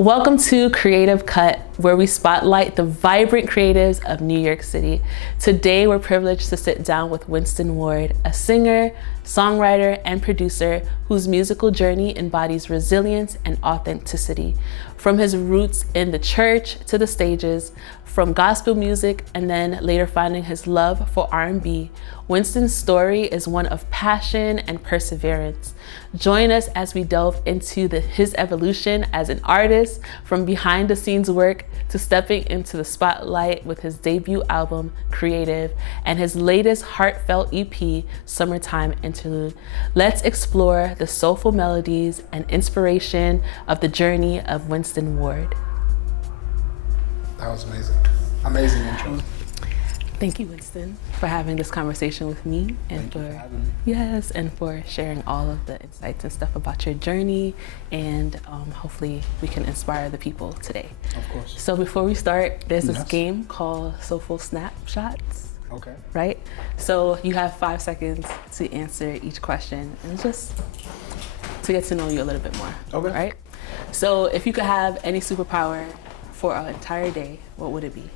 Welcome to Creative Cut, where we spotlight the vibrant creatives of New York City. Today, we're privileged to sit down with Winston Ward, a singer, songwriter, and producer whose musical journey embodies resilience and authenticity. From his roots in the church to the stages, from gospel music and then later finding his love for R&B, Winston's story is one of passion and perseverance. Join us as we delve into his evolution as an artist, from behind the scenes work to stepping into the spotlight with his debut album, Creative, and his latest heartfelt EP, Summertime Interlude. Let's explore the soulful melodies and inspiration of the journey of Winston Ward. That was amazing. Amazing intro. Thank you, Winston, for having this conversation with me and Thank you for having me. and for sharing all of the insights and stuff about your journey, and hopefully we can inspire the people today. Of course. So before we start, there's this Yes. game called Soulful Snapshots, Okay. right? So you have 5 seconds to answer each question and just to get to know you a little bit more. Okay. Right? So if you could have any superpower for an entire day, what would it be?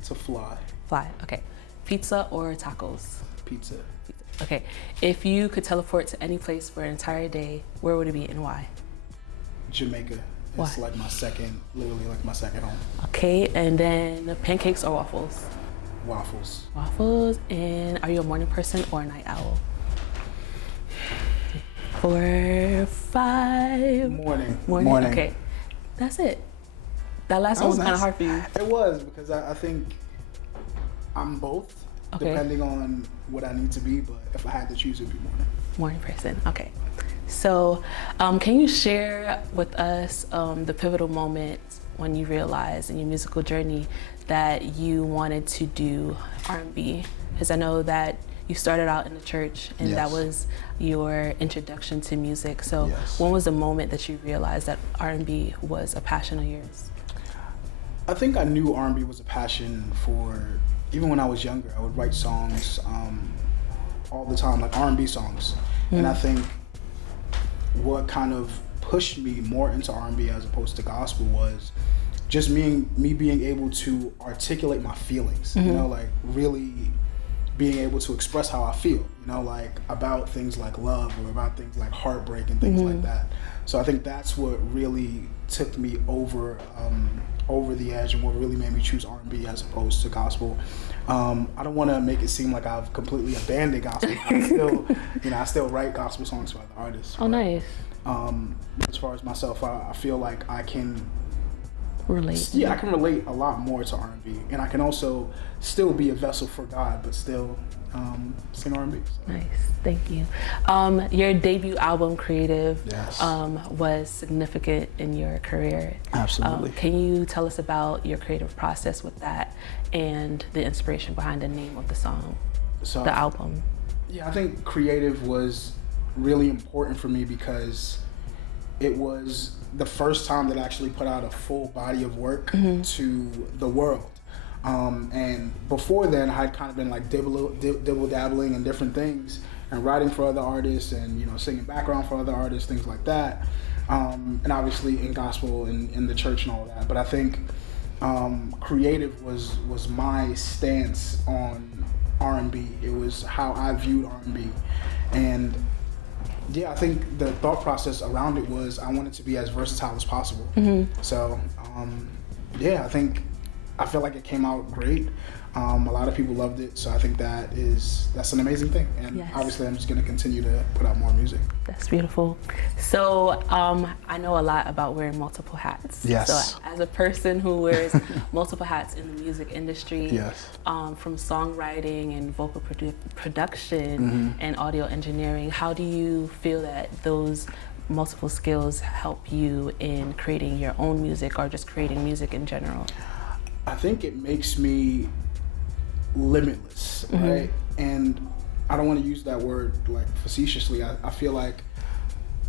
It's a fly. Fly. Okay. Pizza or tacos? Pizza. Pizza. Okay. If you could teleport to any place for an entire day, where would it be and why? Jamaica. Why? It's like literally like my second home. Okay. And then pancakes or waffles? Waffles. Waffles. And are you a morning person or a night owl? 4, 5. Morning. Okay. That's it. That last one was kind of hard for you. It was, because I think I'm both, Okay. depending on what I need to be, but if I had to choose, it'd be morning. Morning person. Okay. So can you share with us the pivotal moment when you realized in your musical journey that you wanted to do R&B? Because I know that you started out in the church and that Yes. was your introduction to music. So Yes. when was the moment that you realized that R&B was a passion of yours? I think I knew R&B was a passion for, even when I was younger. I would write songs all the time, like R&B songs. And I think what kind of pushed me more into R&B as opposed to gospel was just me being able to articulate my feelings, you know, like really being able to express how I feel, you know, like about things like love or about things like heartbreak and things like that. So I think that's what really took me over the edge and what really made me choose R&B as opposed to gospel. I don't want to make it seem like I've completely abandoned gospel. I still write gospel songs for other artists. Oh, nice. As far as myself, I feel like I can Relate. I can relate a lot more to R&B, and I can also still be a vessel for God, but still sing R&B. So. Nice, thank you. Your debut album, Creative, Yes. Was significant in your career. Absolutely. Can you tell us about your creative process with that and the inspiration behind the name of the song, So the album? Yeah, I think Creative was really important for me because it was the first time that I actually put out a full body of work to the world. And before then, I had kind of been like dibble dabbling in different things and writing for other artists and, you know, singing background for other artists, things like that. And obviously in gospel and in the church and all that. But I think Creative was my stance on R&B. It was how I viewed R&B. And yeah, I think the thought process around it was I wanted to be as versatile as possible. So I feel like it came out great. A lot of people loved it, so I think that's an amazing thing. And Yes. obviously I'm just gonna continue to put out more music. That's beautiful. So I know a lot about wearing multiple hats. Yes. So as a person who wears multiple hats in the music industry, Yes. From songwriting and vocal production and audio engineering, how do you feel that those multiple skills help you in creating your own music or just creating music in general? I think it makes me limitless, right? And I don't want to use that word like facetiously. I feel like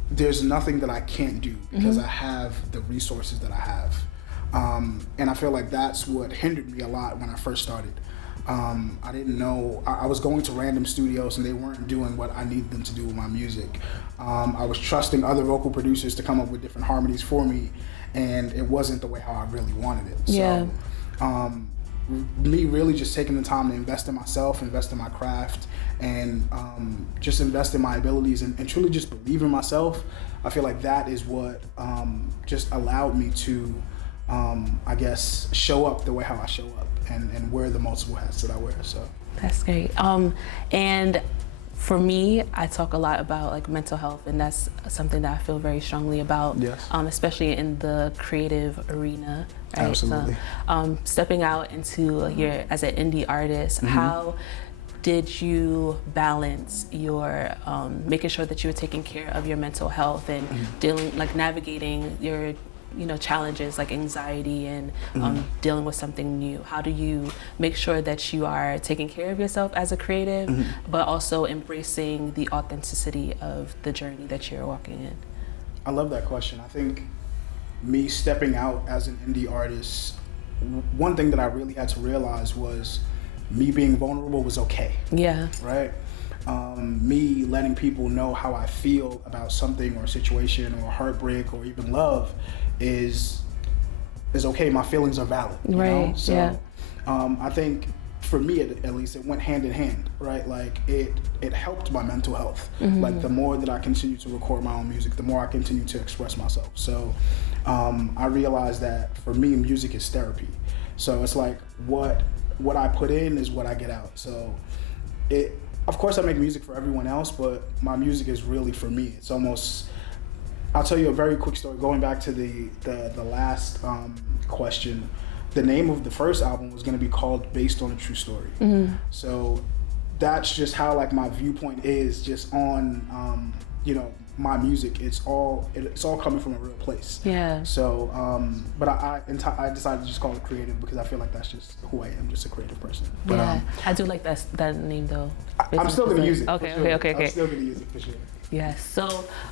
there's nothing that I can't do because I have the resources that I have. And I feel like that's what hindered me a lot when I first started. I didn't know. I was going to random studios and they weren't doing what I needed them to do with my music. I was trusting other vocal producers to come up with different harmonies for me, and it wasn't the way how I really wanted it. Yeah. So, me really just taking the time to invest in myself, invest in my craft, and just invest in my abilities and truly just believe in myself. I feel like that is what just allowed me to, I guess, show up the way how I show up and wear the multiple hats that I wear. So that's great. And for me, I talk a lot about like mental health, and that's something that I feel very strongly about. Yes. Especially in the creative arena. Right? Absolutely. So, stepping out into your as an indie artist, how did you balance your making sure that you were taking care of your mental health and dealing, like navigating your challenges like anxiety and dealing with something new? How do you make sure that you are taking care of yourself as a creative, but also embracing the authenticity of the journey that you're walking in? I love that question. I think me stepping out as an indie artist, one thing that I really had to realize was me being vulnerable was okay. Yeah. Right? Me letting people know how I feel about something or a situation or heartbreak or even love is okay. My feelings are valid. You know? So yeah. I think for me at least it went hand in hand, right? Like it helped my mental health. Like the more that I continue to record my own music, the more I continue to express myself. So I realized that for me, music is therapy. So it's like what I put in is what I get out. So of course I make music for everyone else, but my music is really for me. It's almost, I'll tell you a very quick story. Going back to the last question, the name of the first album was going to be called Based on a True Story. So that's just how like my viewpoint is just on my music. It's all coming from a real place. Yeah. So but I decided to just call it creative because I feel like that's just who I am, just a creative person. But yeah. I do like that name though. I'm still gonna use it. Okay. I'm still gonna use it for sure. Yes. So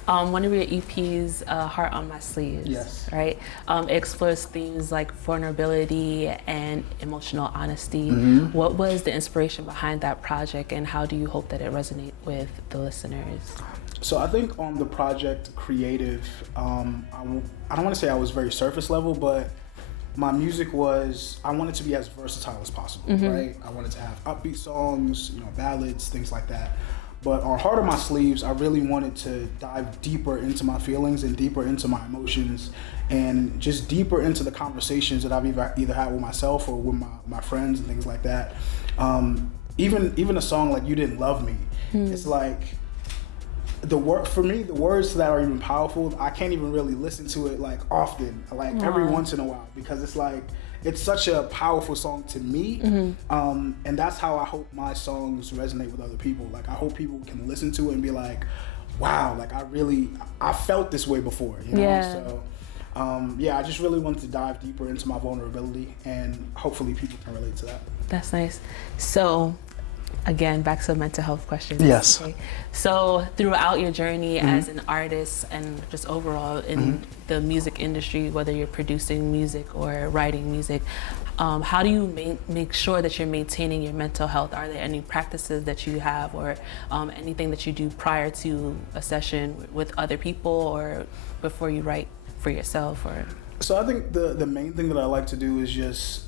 one of your EPs, Heart on My Sleeves, yes, right? It explores themes like vulnerability and emotional honesty. What was the inspiration behind that project, and how do you hope that it resonates with the listeners? So I think on the project Creative, I don't want to say I was very surface level, but my music was, I wanted to be as versatile as possible, right? I wanted to have upbeat songs, ballads, things like that. But on Heart on My Sleeves, I really wanted to dive deeper into my feelings and deeper into my emotions and just deeper into the conversations that I've either had with myself or with my friends and things like that. Even a song like You Didn't Love Me, it's like, for me, the words to that are even powerful. I can't even really listen to it like often, like every once in a while, because it's like, it's such a powerful song to me. And that's how I hope my songs resonate with other people. Like I hope people can listen to it and be like, wow, like I felt this way before, Yeah. So I just really wanted to dive deeper into my vulnerability, and hopefully people can relate to that. That's nice. So again, back to mental health questions. Yes. Okay. So throughout your journey as an artist and just overall in the music industry, whether you're producing music or writing music, how do you make sure that you're maintaining your mental health? Are there any practices that you have or anything that you do prior to a session with other people or before you write for yourself? Or So I think the main thing that I like to do is just,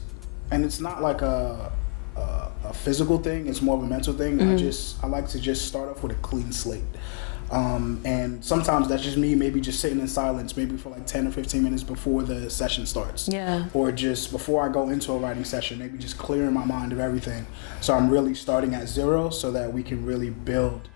and it's not like a physical thing, it's more of a mental thing. I like to just start off with a clean slate. And sometimes that's just me maybe just sitting in silence, maybe for like 10 or 15 minutes before the session starts. Yeah. Or just before I go into a writing session, maybe just clearing my mind of everything. So I'm really starting at zero so that we can really build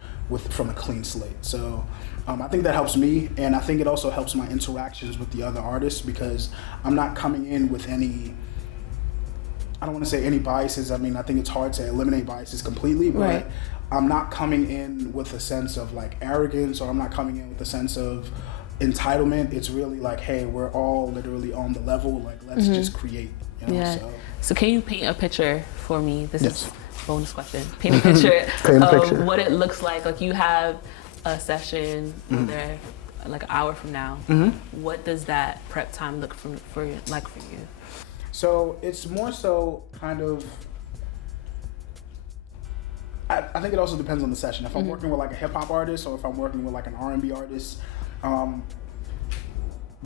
from a clean slate. So I think that helps me, and I think it also helps my interactions with the other artists, because I'm not coming in with I don't want to say any biases. I mean, I think it's hard to eliminate biases completely, but right. I'm not coming in with a sense of like arrogance, or I'm not coming in with a sense of entitlement. It's really like, hey, we're all literally on the level, like let's just create, Yeah. So can you paint a picture for me? This Yes. is a bonus question. Paint a picture of what it looks like. Like you have a session there like an hour from now. What does that prep time look for you? So it's more so kind of I think it also depends on the session. If I'm working with like a hip hop artist or if I'm working with like an R&B artist,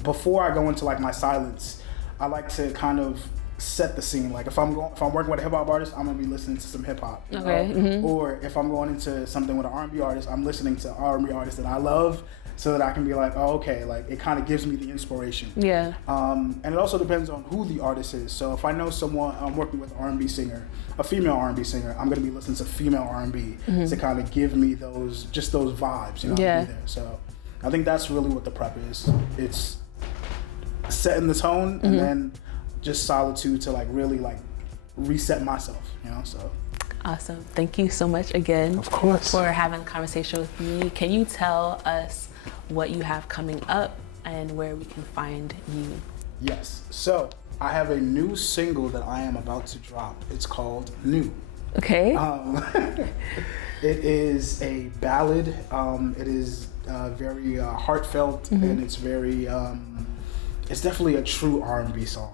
before I go into like my silence, I like to kind of set the scene. Like if I'm working with a hip hop artist, I'm gonna be listening to some hip hop. Okay. Or if I'm going into something with an R&B artist, I'm listening to R&B artists that I love, so that I can be like, oh, okay, like it kind of gives me the inspiration. Yeah. And it also depends on who the artist is. So if I know someone, I'm working with an R&B singer, a female R&B singer, I'm gonna be listening to female R&B to kind of give me those vibes, you know. Yeah. So I think that's really what the prep is. It's setting the tone and then just solitude to like really like reset myself, you know. So awesome. Thank you so much again, of course, for having a conversation with me. Can you tell us what you have coming up and where we can find you? Yes. So I have a new single that I am about to drop. It's called New. Okay. It is a ballad. It is very heartfelt, and it's very it's definitely a true R&B song.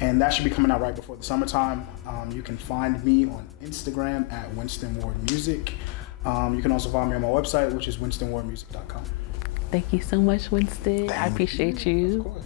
And that should be coming out right before the summertime. You can find me on Instagram at Winston Ward Music. You can also find me on my website, which is winstonwardmusic.com. Thank you so much, Winston. I appreciate you. Of course.